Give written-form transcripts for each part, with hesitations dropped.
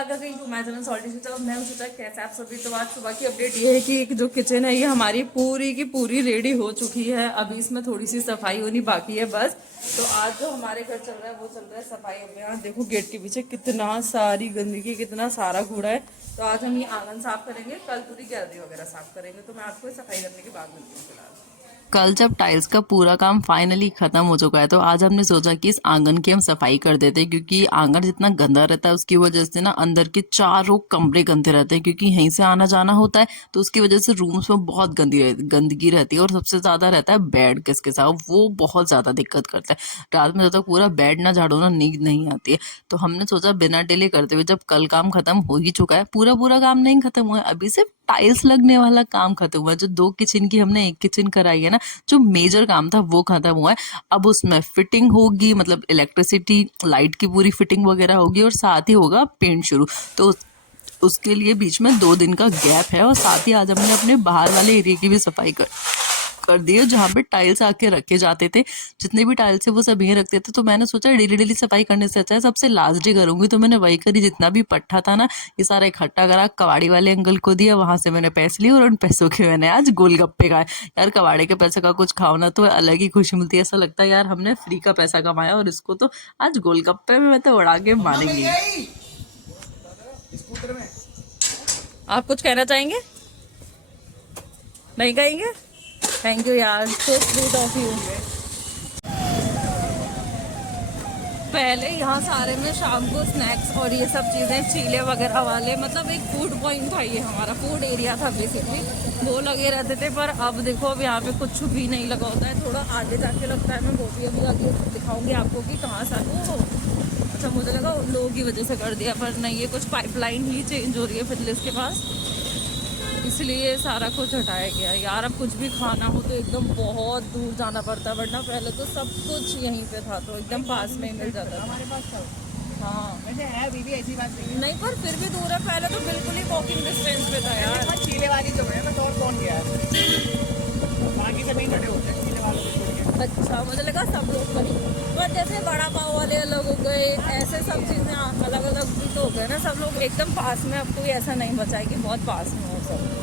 मैं सोचा कैसे आप सभी। तो आज सुबह की अपडेट ये है कि जो किचन है ये हमारी पूरी की पूरी रेडी हो चुकी है। अभी इसमें थोड़ी सी सफाई होनी बाकी है बस। तो आज जो हमारे घर चल रहा है वो चल रहा है सफाई अभियान। देखो गेट के पीछे कितना सारी गंदगी, कितना सारा कूड़ा है। तो आज हम ये आंगन साफ करेंगे, कल पूरी गैलरी वगैरह साफ करेंगे। तो मैं आपको सफाई करने के बाद मिलती हूँ फिलहाल। कल जब टाइल्स का पूरा काम फाइनली खत्म हो चुका है तो आज हमने सोचा कि इस आंगन की हम सफाई कर देते हैं, क्योंकि आंगन जितना गंदा रहता है उसकी वजह से ना अंदर के चारों कमरे गंदे रहते हैं, क्योंकि यहीं से आना जाना होता है। तो उसकी वजह से रूम्स में बहुत गंदगी रहती है और सबसे ज्यादा रहता है बेड किसके साथ, वो बहुत ज्यादा दिक्कत करता है। रात में जब तक पूरा बेड ना झाड़ो ना नींद नहीं आती है। तो हमने सोचा बिना डिले करते हुए, जब कल काम खत्म हो ही चुका है, पूरा पूरा काम नहीं खत्म हुआ है, अभी सिर्फ टाइल्स लगने वाला काम खत्म हुआ है। जो 2 किचन की हमने 1 किचन कराई है ना, जो मेजर काम था वो खत्म हुआ है। अब उसमें फिटिंग होगी, मतलब इलेक्ट्रिसिटी लाइट की पूरी फिटिंग वगैरह होगी और साथ ही होगा पेंट शुरू। तो उसके लिए बीच में 2 दिन का गैप है। और साथ ही आज हमने अपने बाहर वाले एरिया की भी सफाई कर दिए, जहाँ पे टाइल्स आके रखे जाते थे। जितने भी टाइल्स है वो सब यहीं रखते थे। तो मैंने सोचा डेली डेली सफाई करने से अच्छा है सबसे लास्ट डे करूंगी। तो मैंने वही करी, जितना भी पट्टा था ना ये सारा इकट्ठा करा, कबाड़ी वाले अंकल को दिया, वहां से मैंने पैसे लिए और उन पैसों के मैंने आज गोलगप्पे खाए। यार कबाड़े के पैसे का कुछ खाओ ना तो अलग ही खुशी मिलती है। ऐसा लगता है यार हमने फ्री का पैसा कमाया और इसको तो आज गोलगप्पे में मैं तो उड़ा के मानेंगी। आप कुछ कहना चाहेंगे? नहीं कहेंगे? थैंक यू यार, सो स्वीट ऑफ यू। पहले यहाँ सारे में शाम को स्नैक्स और ये सब चीज़ें चीले वगैरह वाले, मतलब एक फूड पॉइंट था, ये हमारा फूड एरिया था बेसिकली, वो लगे रहते थे। पर अब देखो अब यहाँ पे कुछ भी नहीं लगा होता है। थोड़ा आगे जाके लगता है, मैं वो भी अभी आगे दिखाऊंगी आपको कि कहाँ से वो। अच्छा मुझे लगा उन लोगों की वजह से कर दिया, पर नहीं, ये कुछ पाइपलाइन ही चेंज हो रही है फिटलेस के पास, इसलिए सारा कुछ हटाया गया। यार अब कुछ भी खाना हो तो एकदम बहुत दूर जाना पड़ता, वरना पहले तो सब कुछ यहीं पे था तो एकदम पास में ही मिल जाता था हमारे पास था। हाँ वैसे है अभी भी ऐसी बात नहीं, पर फिर भी दूर है। पहले तो बिल्कुल ही वॉकिंग डिस्टेंस पे था यार। चीले वाली जो है तो और कौन गया है, बाकी सभी खड़े होते हैं चीले वाले। अच्छा मुझे लगा सब लोग करी, पर जैसे बड़ा पाव वाले अलग हो गए, ऐसे सब चीज़ें अलग अलग भी तो हो गए ना सब लोग एकदम पास में। अब कोई ऐसा नहीं बचा है कि बहुत पास में हो सब।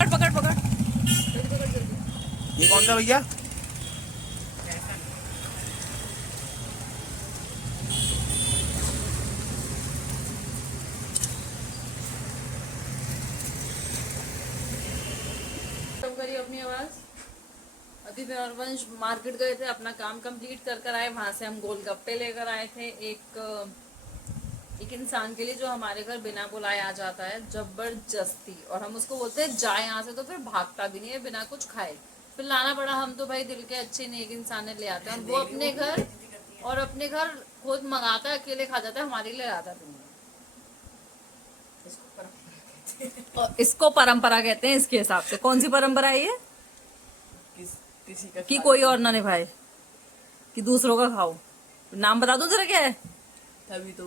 पकड़ पकड़ पकड़। ये कौन सा भैया? कम करिए अपनी आवाज। अभी मैं और वंश मार्केट गए थे, अपना काम कंप्लीट कर कर आए। वहां से हम गोलगप्पे लेकर आए थे एक इंसान के लिए जो हमारे घर बिना बुलाए आ जाता है जबरदस्ती, और हम उसको बोलते हैं जा यहाँ से, तो फिर भागता भी नहीं है बिना कुछ खाए। फिर लाना पड़ा। हम तो भाई दिल के अच्छे नहीं, एक इंसान ने ले आता है वो अपने घर, और अपने घर खुद मंगाता है, अकेले खा जाता है, हमारे लिए आता भी नहीं। और इसको परंपरा कहते हैं। इसके हिसाब से कौन सी परंपरा है ये? किसी का कि कोई और ना निभाए, कि दूसरों का खाओ। नाम बता दो जरा क्या है। तभी तो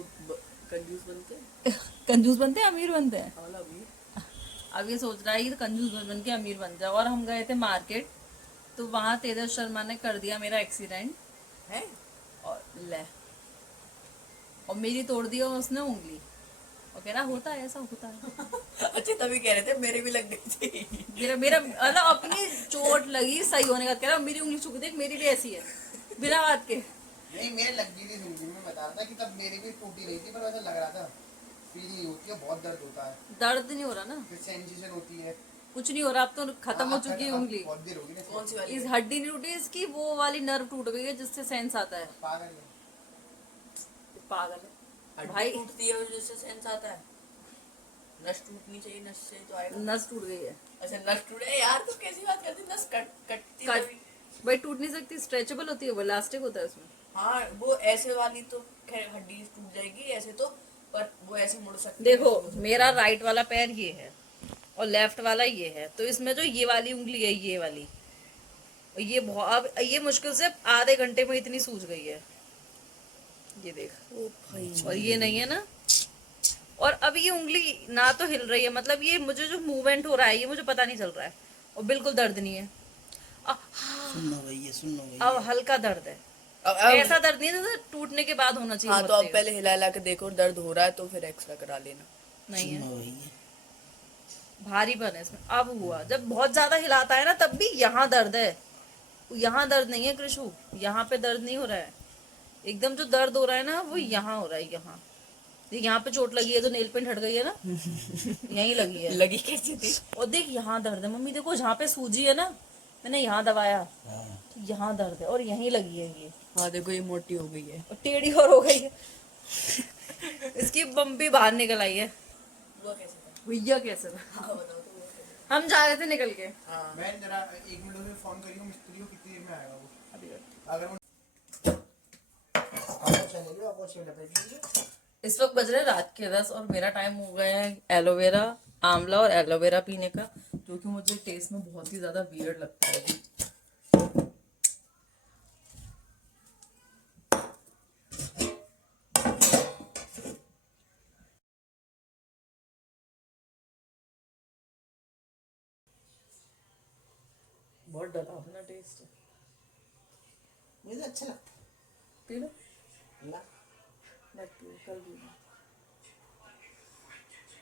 कंजूस बनते कंजूस बनते हैं अमीर बनते हैं। अब ये सोच रहा है कि कंजूस बन के अमीर बन जाओ। और हम गए थे मार्केट, तो वहां तेजस शर्मा ने कर दिया मेरा एक्सीडेंट है, और ले और मेरी तोड़ दिया उसने उंगली, और कह रहा होता है ऐसा होता है। अच्छे तभी कह रहे थे मेरे भी लग गई थी। मेरा मेरा मतलब अपनी चोट लगी सही होने का, कह रहा मेरी उंगली चुक देख मेरी भी ऐसी है, बिना बात के। नहीं मेरे लग गई थी उंगली में, बता रहा था कि तब मेरी भी टूटी रही थी, पर वैसा लग रहा था फीलिंग होती है, बहुत दर्द होता है। दर्द नहीं हो रहा ना, फिर सेंसेशन होती है। कुछ नहीं हो रहा, अब तो खत्म हो चुकी है उंगली। बहुत देर होगी ना। कौन सी वाली? इस हड्डी नहीं टूटी इसकी, वो वाली नर्व टूट गई है जिससे सेंस आता है। पागल है। पागल है भाई। टूटती है जिससे सेंस आता है। नस टूटनी चाहिए, नस से तो आएगा। नस टूट गई है। अच्छा नस टूटे यार, तो कैसी बात करती, नस कटती भाई टूट नहीं सकती, स्ट्रेचेबल होती है, वो इलास्टिक होता है उसमें। हाँ वो ऐसे वाली तो खैर हड्डी टूट जाएगी ऐसे तो, पर वो ऐसे मुड़ सकती है। देखो मेरा राइट वाला पैर ये है और लेफ्ट वाला ये है, तो इसमें जो ये वाली उंगली है ये वाली, और ये बहुत, अब ये मुश्किल से आधे घंटे में इतनी सूज गई है, ये देख। ओ भाई, और ये नहीं है ना, और अब ये उंगली ना तो हिल रही है, मतलब ये मुझे जो मूवमेंट हो रहा है ये मुझे पता नहीं चल रहा है, और बिल्कुल दर्द नहीं है। सुनो भैया सुनो भैया, अब हल्का दर्द है, ऐसा दर्द नहीं जैसे टूटने के बाद होना चाहिए। हाँ तो बहुत अब तेज। पहले हिला हिला के देखो, दर्द हो रहा है तो फिर एक्सरा करा लेना। नहीं है, वही है। भारीपन है इसमें। अब हुआ, जब बहुत ज्यादा हिलाता है ना तब भी यहाँ दर्द है, यहाँ दर्द नहीं है कृषु, यहाँ पे दर्द नहीं हो रहा है। एकदम जो दर्द हो रहा है ना वो यहाँ हो रहा है, यहाँ देख, यहाँ पे चोट लगी है तो नेल पेंट हट गई है ना, यहीं लगी है। लगी कैसी थी? और देख यहाँ दर्द है मम्मी, देखो जहाँ पे सूजी है ना, मैंने यहाँ दबाया तो यहाँ दर्द है, और यहीं लगी है ये, हाँ देखो ये मोटी हो गई है। और टेढ़ी और हो गई है। इसकी बम भी बाहर निकल आई है। वो कैसे था? भैया कैसे था? हाँ बताओ तो वो कैसे हम जा रहे थे निकल के। था? हाँ मैं जरा 1 मिनट में फोन करियो मिस्त्री को, कितनी देर में आएगा वो। अभी अगर वो आपको चलेगी, आपको अच्छी लपेट लीजिए। इस वक्त बज रहे रात के 10 और मेरा टाइम हो गया है एलोवेरा, आंवला और एलोवेरा पीने का, जो कि मुझे टेस्ट में बहुत ही ज्यादा वियर्ड लगता है। बहुत डरावना टेस्ट है। मुझे अच्छा लगता पी लो, है ना। मत पियो, कल पीना।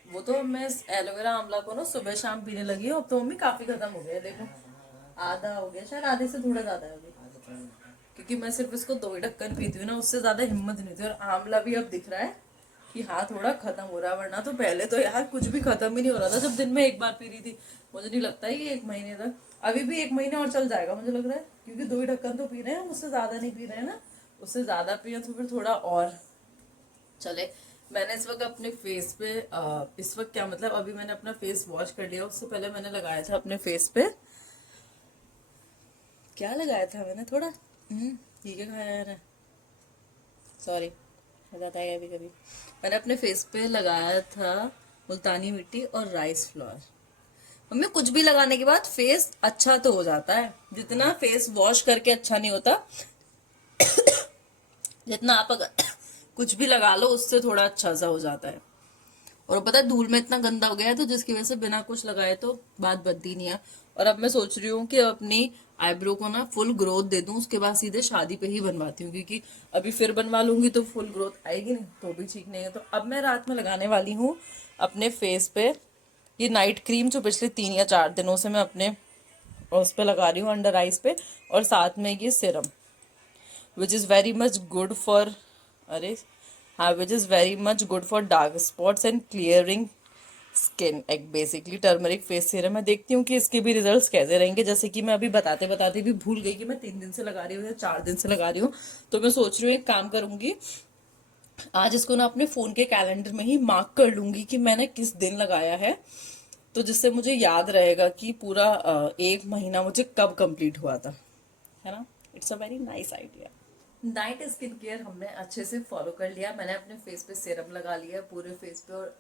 वो तो मैं एलोवेरा आंवला को ना सुबह शाम पीने लगी हूँ, अब तो मम्मी काफी खत्म हो गया है, देखो आधा हो गया, शायद आधे से थोड़ा ज्यादा है अभी, क्योंकि मैं सिर्फ इसको 2 ही ढक्कन पीती हूँ ना, उससे ज्यादा हिम्मत नहीं थी। और आंवला भी अब दिख रहा है कि हाँ थोड़ा खत्म हो रहा है, वरना तो पहले तो यार कुछ भी खत्म ही नहीं हो रहा था जब दिन में एक बार पी रही थी। मुझे नहीं लगता है कि 1 महीने तक, अभी भी 1 महीने और चल जाएगा मुझे लग रहा है, क्योंकि 2 ही ढक्कन तो पी रहे हैं हम, उससे ज्यादा नहीं पी रहे हैं ना, उससे ज्यादा पिए तो फिर थोड़ा और चले। मैंने इस वक्त अपने फेस पे इस वक्त क्या मतलब, अभी मैंने अपना फेस वॉश कर लिया, उससे पहले मैंने लगाया था अपने फेस पे, क्या लगाया था मैंने, थोड़ा ये क्या खाया यार, सॉरी हो जाता है कभी कभी। मैंने अपने फेस पे लगाया था मुल्तानी मिट्टी और राइस फ्लोर। मम्मी कुछ भी लगाने के बाद फेस अच्छा तो हो जाता है, जितना फेस वॉश करके अच्छा नहीं होता, जितना आप अगर कुछ भी लगा लो उससे थोड़ा अच्छा सा हो जाता है। और पता है धूल में इतना गंदा हो गया है तो जिसकी वजह से बिना कुछ लगाए तो बात बनती नहीं है। और अब मैं सोच रही हूँ कि अपनी आईब्रो को ना फुल ग्रोथ दे दूं, उसके बाद सीधे शादी पे ही बनवाती हूँ, क्योंकि अभी फिर बनवा लूंगी तो फुल ग्रोथ आएगी नहीं तो भी ठीक नहीं है। तो अब मैं रात में लगाने वाली हूँ अपने फेस पे ये नाइट क्रीम, जो पिछले 3 या 4 दिनों से मैं अपने उस पे लगा रही हूँ अंडर आइज पे, और साथ में ये Siram which is very much good for, अरे हाँ, which is very much good for dark spots and clearing skin. एक बेसिकली टर्मरिक फेस सीरम। मैं देखती हूँ कि इसके भी रिजल्ट्स कैसे रहेंगे, जैसे कि मैं अभी बताते बताते भी भूल गई कि मैं 3 दिन से लगा रही हूँ या 4 दिन से लगा रही हूँ। तो मैं सोच रही हूँ एक काम करूंगी, आज इसको ना अपने फ़ोन के कैलेंडर में ही मार्क कर लूंगी कि मैंने किस दिन लगाया है, तो जिससे मुझे याद रहेगा कि पूरा 1 महीना मुझे कब कंप्लीट हुआ था, है ना। It's a very nice idea. Night skin care हमने अच्छे से फॉलो कर लिया। मैंने अपने फेस पे सीरम लगा लिया पूरे फेस पे और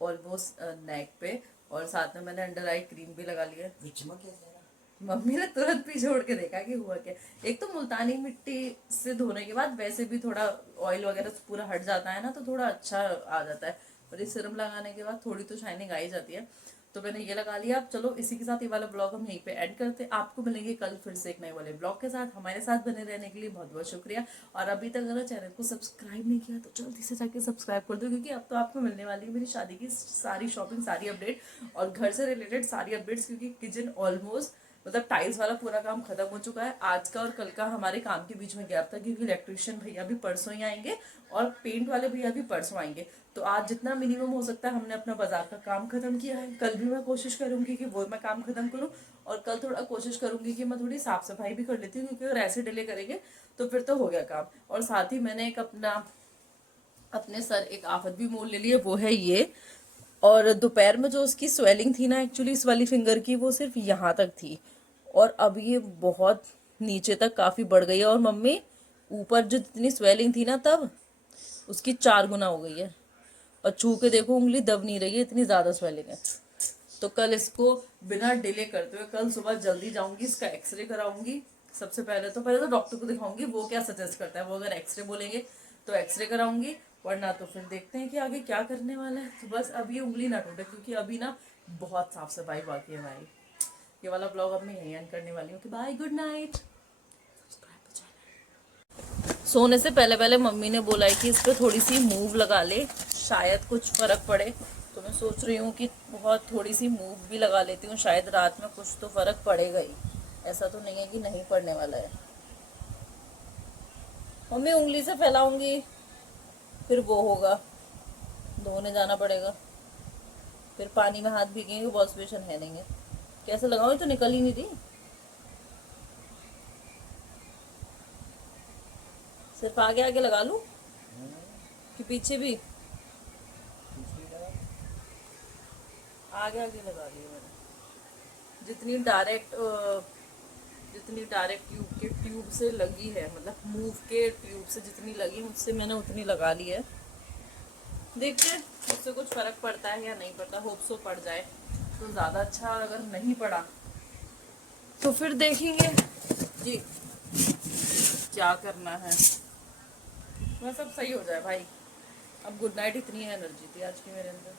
ऑलमोस्ट नेक पे, और साथ में मैंने अंडर आई क्रीम भी लगा लिया। चमक कैसे है? मम्मी ने तुरंत पीछे उड़ के देखा कि हुआ क्या। एक तो मुल्तानी मिट्टी से धोने के बाद वैसे भी थोड़ा ऑयल वगैरह पूरा हट जाता है ना, तो थोड़ा अच्छा आ जाता है, और ये सीरम लगाने के बाद थोड़ी तो शाइनिंग आ ही जाती है। तो मैंने ये लगा लिया। अब चलो इसी के साथ ये वाला ब्लॉग हम यहीं पे एंड करते हैं। आपको मिलेंगे कल फिर से एक नए वाले ब्लॉग के साथ। हमारे साथ बने रहने के लिए बहुत बहुत शुक्रिया। और अभी तक अगर चैनल को सब्सक्राइब नहीं किया तो जल्दी से जाके सब्सक्राइब कर दो, क्योंकि अब तो आपको मिलने वाली है मेरी शादी की सारी शॉपिंग, सारी अपडेट और घर से रिलेटेड सारी अपडेट्स, क्योंकि किचन ऑलमोस्ट मतलब टाइल्स वाला पूरा काम खत्म हो चुका है। आज का और कल का हमारे काम के बीच में गैप था, क्योंकि इलेक्ट्रिशियन भैया भी परसों ही आएंगे और पेंट वाले भैया भी परसों आएंगे। तो आज जितना मिनिमम हो सकता है हमने अपना बाजार का काम खत्म किया है। कल भी मैं कोशिश करूंगी कि वो मैं काम खत्म करूं, और कल थोड़ा कोशिश करूंगी कि मैं थोड़ी साफ सफाई भी कर लेती हूँ, क्योंकि अगर ऐसे डिले करेंगे तो फिर तो हो गया काम। और साथ ही मैंने एक अपने सर एक आफत भी मोल ले ली है, वो है ये। और दोपहर में जो उसकी स्वेलिंग थी ना, एक्चुअली इस वाली फिंगर की, वो सिर्फ यहाँ तक थी, और अब ये बहुत नीचे तक काफी बढ़ गई है। और मम्मी ऊपर जो जितनी स्वेलिंग थी ना तब, उसकी 4 गुना हो गई है। और छू के देखो उंगली दब नहीं रही है, इतनी ज्यादा स्वेलिंग है। तो कल इसको बिना डिले करते हुए कल सुबह जल्दी जाऊंगी, इसका एक्सरे कराऊंगी। सबसे पहले तो डॉक्टर को दिखाऊंगी, वो क्या सजेस्ट करता है। वो अगर एक्सरे बोलेंगे तो एक्सरे कराऊंगी, वरना तो फिर देखते हैं कि आगे क्या करने वाला है। तो बस अभी उंगली ना टूटे, क्योंकि अभी ना बहुत साफ सफाई बाकी है हमारी। ये वाला ब्लॉग अब मैं यहीं एंड करने वाली हूँ कि बाय, गुड नाइट। सोने से पहले पहले मम्मी ने बोला है कि इस पर थोड़ी सी मूव लगा ले, शायद कुछ फर्क पड़े। तो मैं सोच रही हूँ कि बहुत थोड़ी सी मूव भी लगा लेती हूँ, शायद रात में कुछ तो फर्क पड़ेगा ही। ऐसा तो नहीं है कि नहीं पड़ने वाला है। मम्मी उंगली से फैलाऊंगी फिर वो होगा, धोने जाना पड़ेगा, फिर पानी में हाथ भीगेंगे, वॉश बेसिन है नहीं है। कैसे लगाऊं, ये तो निकल ही नहीं रही। सिर्फ आगे आगे लगा लूं कि पीछे भी? आगे आगे लगा ली मैंने। जितनी डायरेक्ट ट्यूब से लगी है, मतलब मूव के ट्यूब से जितनी लगी मुझसे मैंने उतनी लगा ली है। देखते हैं उससे कुछ फर्क पड़ता है या नहीं पड़ता। होप सो पड़ जाए तो ज़्यादा अच्छा, अगर नहीं पड़ा तो फिर देखेंगे कि क्या करना है। वह सब सही हो जाए भाई। अब गुड नाइट, इतनी एनर्जी थी आज की मेरे अंदर।